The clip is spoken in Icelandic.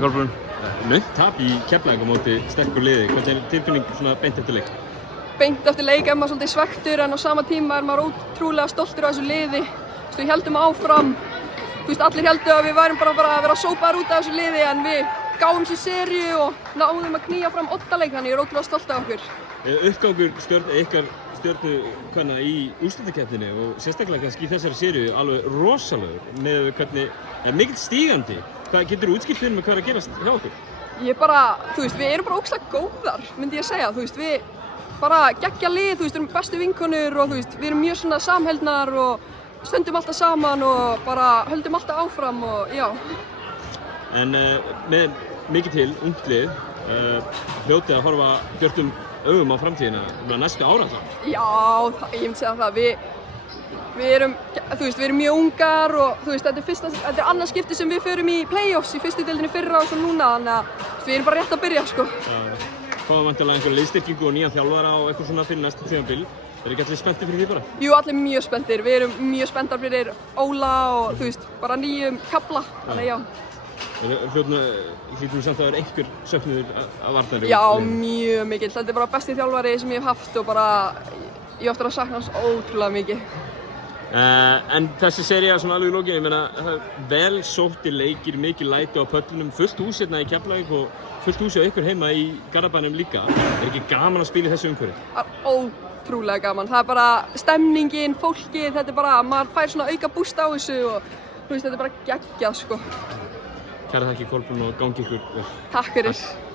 Sæl Kolbrún. Naumt tap í Keflavík á móti sterku liði. Hvernig tilfinning svona beint eftir leik? Beint eftir leik er maður svolítið svekktur en á sama tíma er maður ótrúlega stoltur af þessu liði. Við heldum áfram. Allir heldu að við værum bara að vera sópaðir út af þessu liði en við gáum sér seríu og náðum að knýja fram 8 leik, þannig ég er ótrúlega stolt af okkur. Uppgangur ykkar stjörnukvenna í úrslitakeppninni og sérstaklega kannski í þessari seríu alveg rosalegur með hvernig mikill stígandi. Hvað getur útskýrt fyrir mig hvað er að gerast hjá okkur? Við erum bara ógeðslega góðar, myndi ég segja. Við bara geggja lið, við erum bestu vinkonur og við erum mjög svona samheldnar og stöndum alltaf saman og bara höldum alltaf áfram og já. En með mikið til ungt lið, hljótið að horfa björtum augum á framtíðina næstu ára alltaf. Já, ég myndi segja það. Við erum mjög ungar og þetta er annað skipti sem við förum í play-offs í fyrstu deildinni fyrra og svo núna, þannig að við erum bara rétt að byrja, sko. Fáum væntanlega einhverja liðstyrkingu og nýjan þjálfara og eitthvað svona fyrir næsta tímabil. Eru ekki allir spenntir fyrir því bara? Jú, allir mjög spenntir. Við erum mjög spenntar fyrir Óla og bara nýjum kafla, þannig já. Hlýtur samt að vera einhver söknuður af Arnari? Já, mjög mikill. Þetta er bara besti þjálfari sem ég hef haft og ég áttur að sakna hans ótrúlega mikið. En þessi sería svona alveg í lokin, ég meina, það er vel sóttir leikir, mikið læti á pöllunum, fullt hús hérna í Keflavík og fullt hús á ykkur heima í Garðabænum líka. Er ekki gaman að spila í þessu umhverfi? Það er ótrúlega gaman. Það er bara stemningin, fólkið, þetta er bara, maður fær svona auka búst á þessu og þetta er bara geggjað, sko. Kærar þakkir Kolbrún og gangi ykkur vel. Takk fyrir.